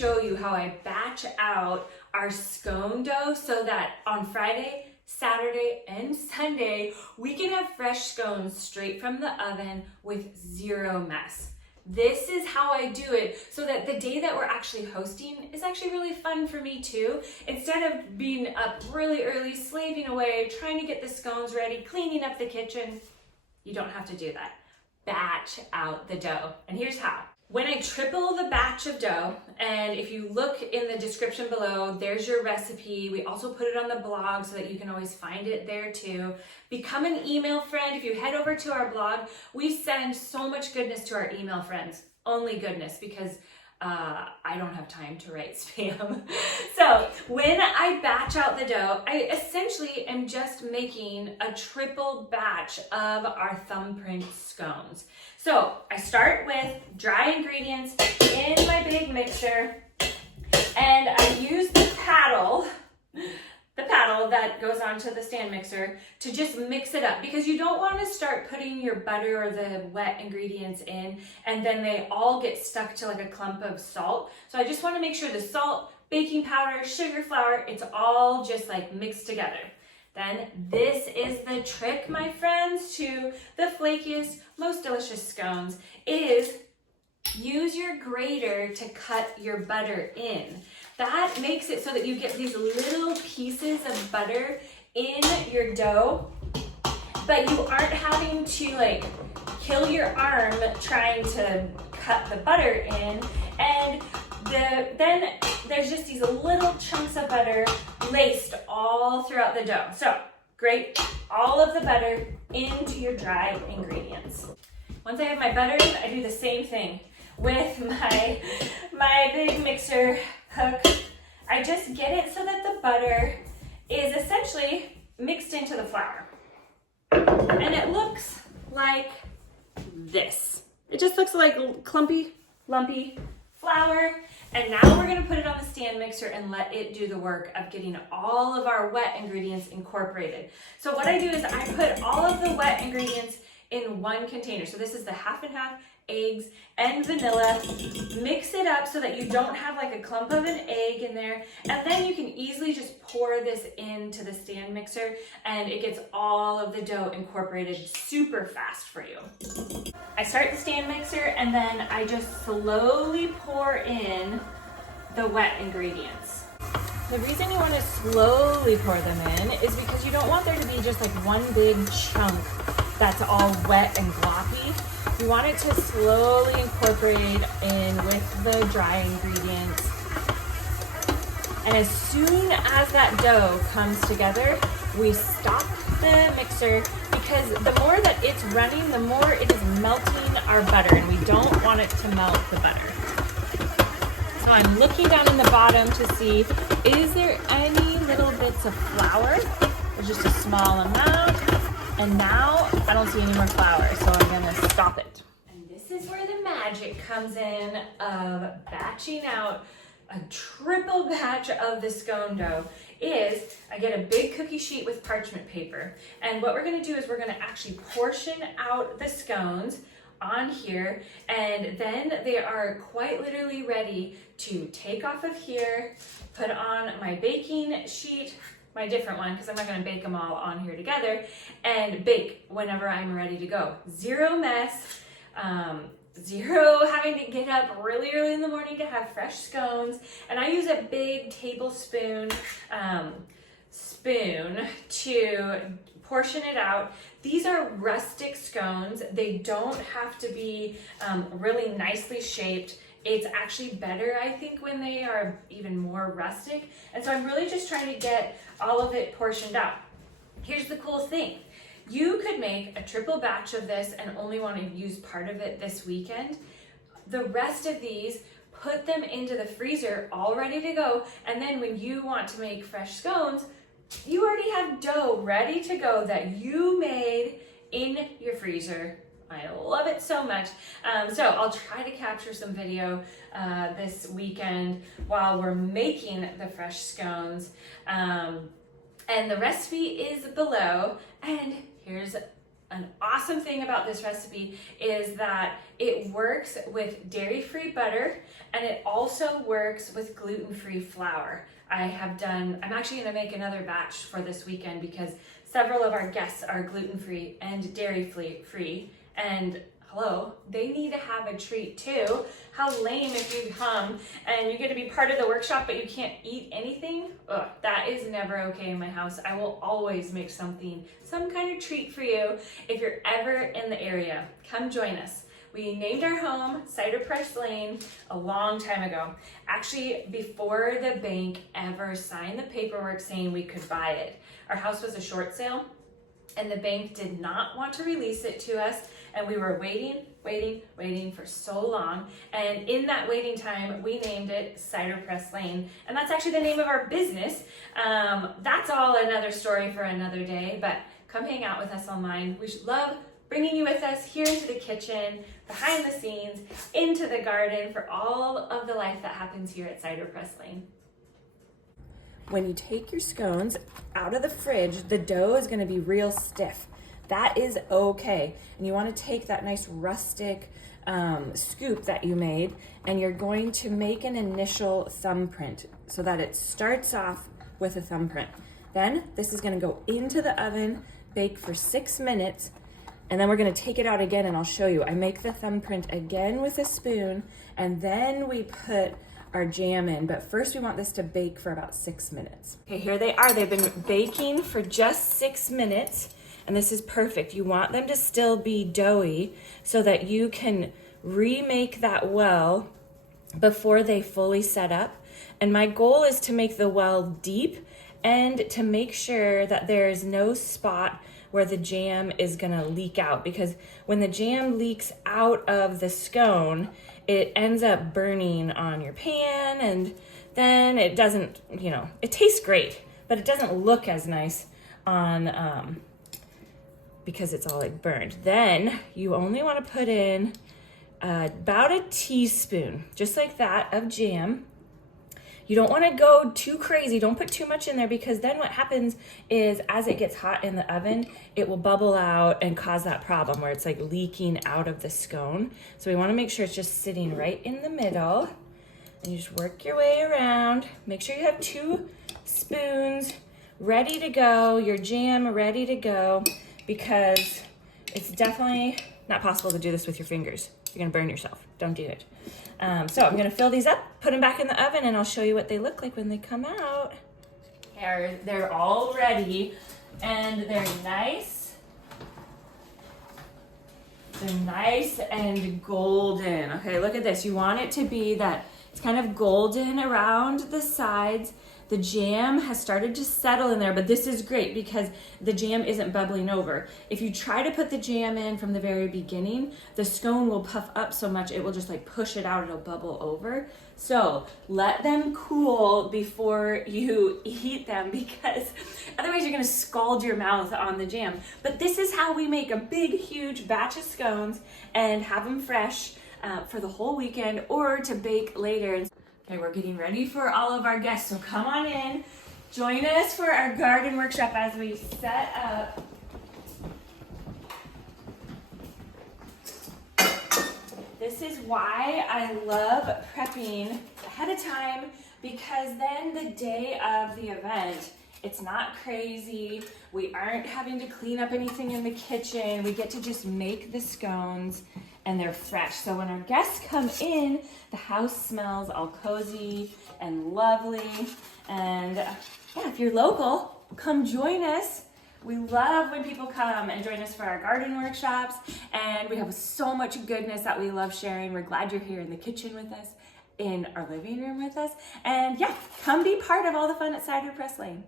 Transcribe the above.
show you how I batch out our scone dough so that on Friday, Saturday, and Sunday, we can have fresh scones straight from the oven with zero mess. This is how I do it so that the day that we're actually hosting is actually really fun for me too. Instead of being up really early, slaving away, trying to get the scones ready, cleaning up the kitchen, you don't have to do that. Batch out the dough. And here's how. When I triple the batch of dough, and if you look in the description below, there's your recipe. We also put it on the blog so that you can always find it there too. Become an email friend. If you head over to our blog, we send so much goodness to our email friends. Only goodness, because I don't have time to write spam. So when I batch out the dough, I essentially am just making a triple batch of our thumbprint scones. So I start with dry ingredients in my big mixer, and I use the paddle that goes onto the stand mixer to just mix it up, because you don't want to start putting your butter or the wet ingredients in and then they all get stuck to like a clump of salt. So I just want to make sure the salt, baking powder, sugar, flour, it's all just like mixed together. Then this is the trick, my friends, to the flakiest, most delicious scones, is use your grater to cut your butter in. That makes it so that you get these little pieces of butter in your dough, but you aren't having to like kill your arm trying to cut the butter in. And then there's just these little chunks of butter laced all throughout the dough. So grate all of the butter into your dry ingredients. Once I have my butter in, I do the same thing with my big mixer hook. I just get it so that the butter is essentially mixed into the flour. And it looks like this. It just looks like clumpy, lumpy flour. And now we're gonna put it on the stand mixer and let it do the work of getting all of our wet ingredients incorporated. So what I do is I put all of the wet ingredients in one container. So this is the half and half eggs and vanilla. Mix it up so that you don't have like a clump of an egg in there. And then you can easily just pour this into the stand mixer and it gets all of the dough incorporated super fast for you. I start the stand mixer and then I just slowly pour in the wet ingredients. The reason you want to slowly pour them in is because you don't want there to be just like one big chunk that's all wet and gloppy. You want it to slowly incorporate in with the dry ingredients. And as soon as that dough comes together, we stop the mixer, because the more that it's running, the more it is melting our butter, and we don't want it to melt the butter. So I'm looking down in the bottom to see, is there any little bits of flour? There's just a small amount. And now I don't see any more flour, so I'm gonna stop it. And this is where the magic comes in of batching out a triple batch of the scone dough. Is I get a big cookie sheet with parchment paper. And what we're gonna do is we're gonna actually portion out the scones on here, and then they are quite literally ready to take off of here, put on my baking sheet, my different one, because I'm not going to bake them all on here together, and bake whenever I'm ready to go. Zero mess, zero having to get up really early in the morning to have fresh scones. And I use a big tablespoon spoon to portion it out. These are rustic scones. They don't have to be really nicely shaped. It's actually better, I think, when they are even more rustic. And so I'm really just trying to get all of it portioned out. Here's the cool thing. You could make a triple batch of this and only want to use part of it this weekend. The rest of these, put them into the freezer all ready to go. And then when you want to make fresh scones, you already have dough ready to go that you made in your freezer. I love it so much. So I'll try to capture some video this weekend while we're making the fresh scones. And the recipe is below. And here's an awesome thing about this recipe is that it works with dairy-free butter and it also works with gluten-free flour. I'm actually gonna make another batch for this weekend because several of our guests are gluten-free and dairy-free, and hello, they need to have a treat too. How lame if you come and you get to be part of the workshop but you can't eat anything. Ugh, that is never okay in my house. I will always make some kind of treat for you. If you're ever in the area, come join us. We named our home Cider Press Lane a long time ago. Actually, before the bank ever signed the paperwork saying we could buy it. Our house was a short sale and the bank did not want to release it to us, and we were waiting for so long. And in that waiting time, we named it Cider Press Lane, and that's actually the name of our business. That's all another story for another day, but come hang out with us online. We should love bringing you with us here into the kitchen, behind the scenes, into the garden for all of the life that happens here at Cider Press Lane. When you take your scones out of the fridge, the dough is gonna be real stiff. That is okay. And you wanna take that nice rustic scoop that you made, and you're going to make an initial thumbprint so that it starts off with a thumbprint. Then this is gonna go into the oven, bake for 6 minutes, and then we're gonna take it out again and I'll show you. I make the thumbprint again with a spoon, and then we put our jam in, but first we want this to bake for about 6 minutes. Okay, here they are. They've been baking for just 6 minutes, and this is perfect. You want them to still be doughy so that you can remake that well before they fully set up. And my goal is to make the well deep and to make sure that there is no spot where the jam is gonna leak out, because when the jam leaks out of the scone, it ends up burning on your pan, and then it doesn't, it tastes great, but it doesn't look as nice on, because it's all like burned. Then you only wanna put in about a teaspoon, just like that, of jam. You don't want to go too crazy. Don't put too much in there, because then what happens is as it gets hot in the oven, it will bubble out and cause that problem where it's like leaking out of the scone. So we want to make sure it's just sitting right in the middle. And you just work your way around. Make sure you have 2 spoons ready to go, your jam ready to go, because it's definitely not possible to do this with your fingers. You're gonna burn yourself. Don't do it. So I'm gonna fill these up, put them back in the oven, and I'll show you what they look like when they come out. They're all ready, and they're nice. They're nice and golden. Okay, look at this. You want it to be that it's kind of golden around the sides. The jam has started to settle in there, but this is great because the jam isn't bubbling over. If you try to put the jam in from the very beginning, the scone will puff up so much it will just like push it out, it'll bubble over. So let them cool before you eat them, because otherwise you're gonna scald your mouth on the jam. But this is how we make a big, huge batch of scones and have them fresh for the whole weekend or to bake later. Okay, we're getting ready for all of our guests, so come on in. Join us for our garden workshop as we set up. This is why I love prepping ahead of time, because then the day of the event, it's not crazy. We aren't having to clean up anything in the kitchen. We get to just make the scones, and they're fresh. So when our guests come in, the house smells all cozy and lovely. And yeah, if you're local, come join us. We love when people come and join us for our garden workshops, and we have so much goodness that we love sharing. We're glad you're here in the kitchen with us, in our living room with us, and yeah, come be part of all the fun at Cider Press Lane.